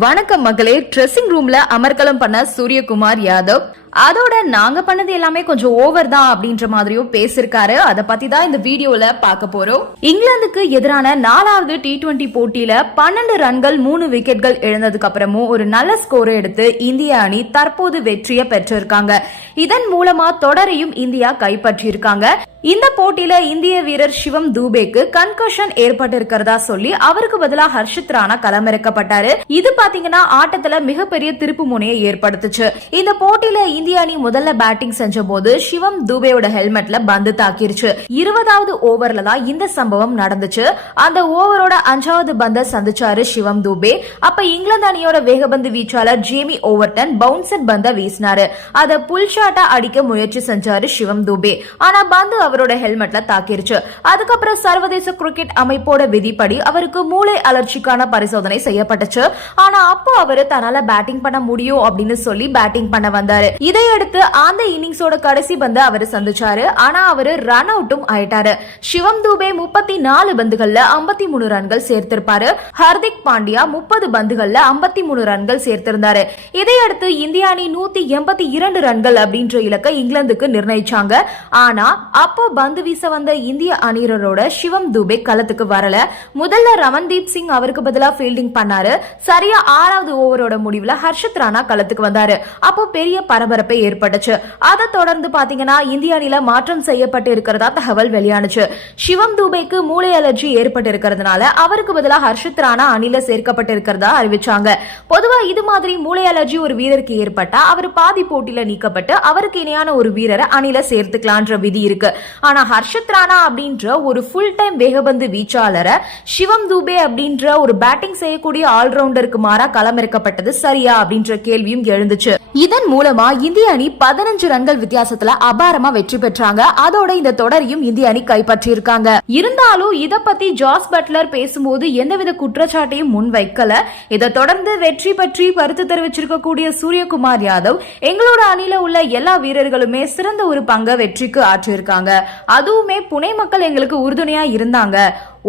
வணக்கம் மகளே. ட்ரெஸ்ஸிங் ரூம்ல அமர்கலம் பண்ண சூரியகுமார் யாதவ். அதோட நாங்க பண்ணது எல்லாமே கொஞ்சம் ஓவர் தான் அப்படின்ற மாதிரியும் பேசிருக்காரு. அதை பத்தி தான் இந்த வீடியோல பார்க்க போறோம். இங்கிலாந்துக்கு எதிரான நாலாவது டி டுவெண்டி போட்டியில பன்னெண்டு ரன்கள் மூணு விக்கெட்கள் இழந்ததுக்கு அப்புறமும் ஒரு நல்ல ஸ்கோரை எடுத்து இந்திய அணி தற்போது வெற்றியை பெற்றிருக்காங்க. இதன் மூலமா தொடரையும் இந்தியா கைப்பற்றியிருக்காங்க. இந்த போட்டியில இந்திய வீரர் சிவம் தூபேக்கு கன்கஷன் ஏற்பட்டு இருக்கிறதா சொல்லி அவருக்கு பதிலா ஹர்ஷித் ராணா களமிறக்கப்பட்டாரு. இது பாத்தீங்கன்னா ஆட்டத்துல மிகப்பெரிய திருப்பு முனையை ஏற்படுத்துச்சு. இந்த போட்டியில இந்திய அணி முதல்ல பேட்டிங் செஞ்ச போது சிவம் தூபேயோட ஹெல்மெட்ல பந்து தாக்கிருச்சு. இருபதாவது ஓவர்ல தான் இந்த சம்பவம் நடந்துச்சு. அந்த ஓவரோட அஞ்சாவது பந்த சந்திச்சாரு சிவம் தூபே. அப்ப இங்கிலாந்து அணியோட வேகபந்து வீச்சாளர் ஜேமி ஓவர்டன் பவுன்சர் பந்த வீசினாரு. அத புல்ஷாட்டா அடிக்க முயற்சி செஞ்சாரு சிவம் தூபே. ஆனா பந்து அவரோட ஹெல்மெட்ல தாக்கிருச்சு. அதுக்கப்புறம் சர்வதேச கிரிக்கெட் அமைப்போட விதிப்படி அவருக்கு மூளை அலர்ச்சிக்கான பரிசோதனை செய்யப்பட்டுச்சு. ஆனா அப்போ அவரு தன்னால பேட்டிங் பண்ண முடியும் அப்படின்னு சொல்லி பேட்டிங் பண்ண வந்தாரு. இதையடுத்து அந்த இன்னிங்ஸோட கடைசி பந்து அவரு சந்திச்சாரு. ஆனா அவரு ரன் அவுட்டும் ஆயிட்டாரு. சிவம் தூபே முப்பத்தி நாலு பந்துகள்ல ஐம்பத்தி மூணு ரன்கள் சேர்த்திருப்பாரு. ஹர்திக் பாண்டியா முப்பது பந்துகள்ல ஐம்பத்தி மூணு ரன்கள் சேர்த்திருந்தாரு. இதையடுத்து இந்திய அணி நூத்தி எண்பத்தி இரண்டு ரன்கள் அப்படின்ற இலக்கை இங்கிலாந்துக்கு நிர்ணயிச்சாங்க. ஆனா அப்போ பந்து வீச வந்த இந்திய அணியரோட சிவம் துபே களத்துக்கு வரல. முதல்ல ரமன்தீப் சிங் அவருக்கு பதிலா ஃபீல்டிங் பண்ணாரு. சரியா ஆறாவது ஓவரோட முடிவுல ஹர்ஷத் ராணா களத்துக்கு வந்தாரு. அப்போ பெரிய பரபரப்பை ஏற்பட்டுச்சு. அதை தொடர்ந்து பாத்தீங்கன்னா இந்திய அணியில மாற்றம் செய்யப்பட்டு இருக்கிறதா தகவல் வெளியானுச்சு. சிவம் துபேக்கு மூளை அலர்ஜி ஏற்பட்டு இருக்கிறதுனால அவருக்கு பதிலா ஹர்ஷத் ராணா அணில சேர்க்கப்பட்டு இருக்கிறதா அறிவிச்சாங்க. பொதுவா இது மாதிரி மூளை அலர்ஜி ஒரு வீரருக்கு ஏற்பட்டா அவர் பாதி போட்டியில நீக்கப்பட்டு அவருக்கு இணையான ஒரு வீரரை அணில சேர்த்துக்கலான்ற விதி இருக்கு. ஆனா ஹர்ஷத் ராணா அப்படின்ற ஒரு ஃபுல் டைம் வேகபந்து வீச்சாளரை சிவம் தூபே அப்படின்ற ஒரு பேட்டிங் செய்யக்கூடிய ஆல்ரவுண்டருக்கு மாறா களமிறக்கப்பட்டது சரியா அப்படின்ற கேள்வியும் எழுந்துச்சு. இதன் மூலமா இந்திய அணி பதினஞ்சு ரன்கள் வித்தியாசத்துல அபாரமா வெற்றி பெற்றாங்க. அதோட இந்த தொடரையும் இந்திய அணி கைப்பற்றியிருக்காங்க. இருந்தாலும் இத பத்தி ஜாஸ் பட்லர் பேசும்போது எந்தவித குற்றச்சாட்டையும் முன் வைக்கல இதை தொடர்ந்து வெற்றி பற்றி கருத்து தெரிவிச்சிருக்கக்கூடிய சூரியகுமார் யாதவ் எங்களோட அணில உள்ள எல்லா வீரர்களுமே சிறந்த ஒரு பங்கை வெற்றிக்கு ஆற்றியிருக்காங்க. அதுவுமே புனே மக்கள் எங்களுக்கு உறுதுணையா இருந்தாங்க.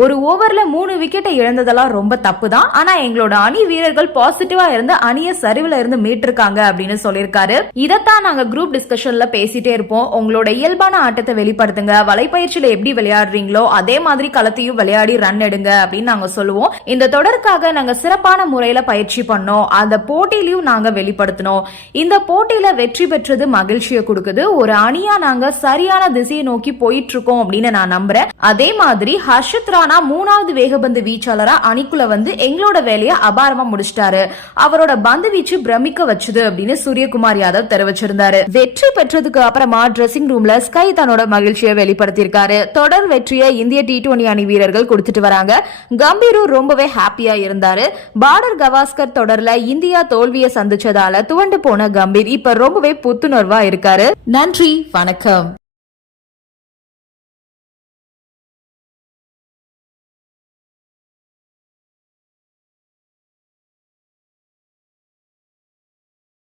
ஒரு ஓவர்ல மூணு விக்கெட்டை இழந்ததெல்லாம் ரொம்ப தப்பு தான் ஆனா எங்களோட அணி வீரர்கள் பாசிட்டிவா இருந்து அணியை சரிவுல இருந்து மீட்டிருக்காங்க அப்படின்னு சொல்லியிருக்காரு. இதைத்தான் நாங்க குரூப் டிஸ்கஷன்ல பேசிட்டே இருப்போம். உங்களோட இயல்பான ஆட்டத்தை வெளிப்படுத்துங்க. வலைப்பயிற்சியில எப்படி விளையாடுறீங்களோ அதே மாதிரி களத்தையும் விளையாடி ரன் எடுங்க அப்படின்னு நாங்க சொல்லுவோம். இந்த தொடருக்காக நாங்க சிறப்பான முறையில பயிற்சி பண்ணோம். அந்த போட்டியிலையும் நாங்க வெளிப்படுத்தினோம். இந்த போட்டியில வெற்றி பெற்றது மகிழ்ச்சியை கொடுக்குது. ஒரு அணியா நாங்க சரியான திசையை நோக்கி போயிட்டு இருக்கோம் அப்படின்னு நான் நம்புறேன். அதே மாதிரி ஹர்ஷத் ராணா மூணாவது வேகபந்து வீச்சாளரா அணிக்குள்ள வந்து எங்களோட வேலையை அபாரமா முடிச்சிட்டாரு. அவரோட பந்து வீச்சு பிரமிக்க வச்சுது அப்படின்னு சூரியகுமார் யாதவ் தெரிவிச்சிருந்தாரு. வெற்றி பெற்றதுக்கு அப்புறமா ட்ரெஸ்ஸிங் ரூம்ல ஸ்கை தன்னோட மகிழ்ச்சியை வெளிப்படுத்தியிருக்காரு. தொடர் வெற்றியை இந்திய டி டுவெண்டி அணி வீரர்கள் கொடுத்துட்டு வராங்க. கம்பீரு ரொம்பவே ஹாப்பியா இருந்தாரு. பார்டர் கவாஸ்கர் தொடர்ல இந்தியா தோல்வியை சந்திச்சதால துவண்டு போன கம்பீர் இப்ப ரொம்பவே புத்துணர்வா இருக்காரு. நன்றி வணக்கம்.